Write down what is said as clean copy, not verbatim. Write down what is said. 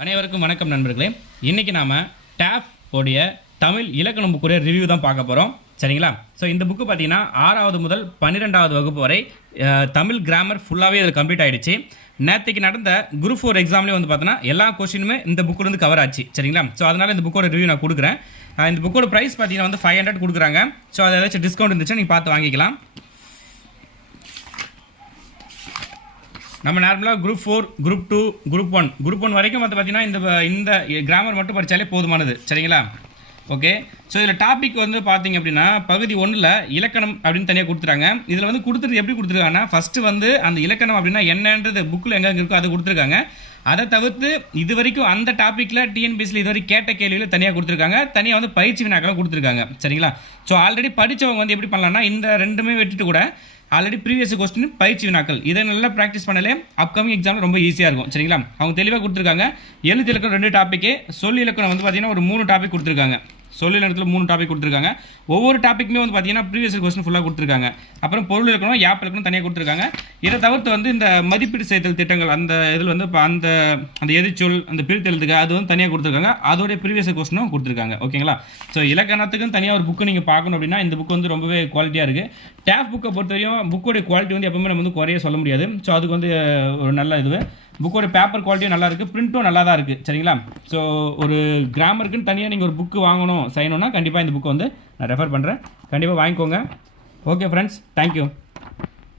அனைவருக்கும் வணக்கம் நண்பர்களே. இன்றைக்கி நாம் டேஃப் உடைய தமிழ் இலக்கணம் புக்குடைய ரிவ்யூ தான் பார்க்க போகிறோம். சரிங்களா? ஸோ இந்த புக்கு பார்த்தீங்கன்னா 6வது முதல் 12வது வகுப்பு வரை தமிழ் கிராமர் ஃபுல்லாகவே இதில் கம்ப்ளீட் ஆகிடுச்சு. நேற்றுக்கு நடந்த குரூப் 4 எக்ஸாம்லேயும் வந்து பார்த்தோன்னா எல்லா கொஸ்டினுமே இந்த புக்கு வந்து கவர் ஆச்சு. சரிங்களா? ஸோ அதனால் இந்த புக்கோட ரிவ்யூ நான் கொடுக்குறேன். இந்த புக்கோட ப்ரைஸ் பார்த்தீங்கன்னா வந்து 500 கொடுக்குறாங்க. ஸோ அது ஏதாச்சும் டிஸ்கவுண்ட் இருந்துச்சுன்னா நீங்கள் பார்த்து வாங்கிக்கலாம். நம்ம நார்மலாக குரூப் 4, குரூப் 2, குரூப் 1 வரைக்கும் வந்து பார்த்தீங்கன்னா இந்த கிராமர் மட்டும் படித்தாலே போதுமானது. சரிங்களா? ஓகே. ஸோ இதில் டாபிக் வந்து பார்த்தீங்க அப்படின்னா பகுதி 1ல் இலக்கணம் அப்படின்னு தனியாக கொடுத்துருக்காங்க. இதில் வந்து கொடுத்துட்டு எப்படி கொடுத்துருக்காங்கன்னா ஃபஸ்ட்டு வந்து அந்த இலக்கணம் அப்படின்னா என்னன்றது புக்கில் எங்கே இருக்கோ அதை கொடுத்துருக்காங்க. அதை தவிர்த்து இது வரைக்கும் அந்த டாப்பிக்கில் டிஎன்பிஎஸ்சியில் இது வரைக்கும் கேட்ட கேள்வியில் தனியாக கொடுத்துருக்காங்க. தனியாக வந்து பயிற்சி வினாக்களும் கொடுத்துருக்காங்க. சரிங்களா? ஸோ ஆல்ரெடி படித்தவங்க வந்து எப்படி பண்ணலாம்னா இந்த ரெண்டுமே விட்டுட்டு கூட ஆல்ரெடி ப்ரீவியஸ் கொஸ்டின் பயிற்சி வினாக்கள் இதை நல்லா ப்ராக்டிஸ் பண்ணலே அப்கமிங் எக்ஸாமில் ரொம்ப ஈஸியாக இருக்கும். சரிங்களா? அவங்க தெளிவாக கொடுத்துருக்காங்க. எழுத்து இலக்கணம் 2 டாப்பிக்கு, சொல் இலக்கணம் வந்து பார்த்தீங்கன்னா ஒரு 3 டாபிக் கொடுத்துருக்காங்க. சொல் இலக்கணத்தில் 3 டாபிக் கொடுத்துருக்காங்க. ஒவ்வொரு டாப்பிக்குமே வந்து பார்த்தீங்கன்னா ப்ரீவியஸ் கொஸ்டின் ஃபுல்லாக கொடுத்துருக்காங்க. அப்புறம் பொருள் இலக்கணம், யாப் இலக்கணம் தனியாக கொடுத்துருக்காங்க. இதை தவிர்த்து வந்து இந்த மதிப்பீடு செய்தல் திட்டங்கள் அந்த இதில் வந்து இப்போ அந்த எதிர்ச்சொல் அந்த பிரித்தெழுத்துக்கு அது வந்து தனியாக கொடுத்துருக்காங்க. அதோடைய ப்ரீவியஸ் கொஸ்டினும் கொடுத்துருக்காங்க. ஓகேங்களா? ஸோ இலக்கணத்துக்கும் தனியாக ஒரு புக்கு நீங்கள் பார்க்கணும் அப்படின்னா இந்த புக்கு வந்து ரொம்பவே குவாலிட்டியாக இருக்குது. டேஃப் புக்கை பொறுத்தவரையும் புக்கோடைய குவாலிட்டி வந்து எப்பவுமே நம்ம வந்து குறைய சொல்ல முடியாது. ஸோ அதுக்கு வந்து ஒரு நல்ல இது புக்கோட பேப்பர் குவாலிட்டியும் நல்லா இருக்குது, பிரிண்ட்டும் நல்லா தான் இருக்குது. சரிங்களா? ஸோ ஒரு கிராமருக்குன்னு தனியாக நீங்கள் ஒரு புக்கு வாங்கணும் செய்யணும்னா கண்டிப்பாக இந்த புக்கை வந்து நான் ரெஃபர் பண்ணுறேன். கண்டிப்பாக வாங்கிக்கோங்க. Okay friends, thank you.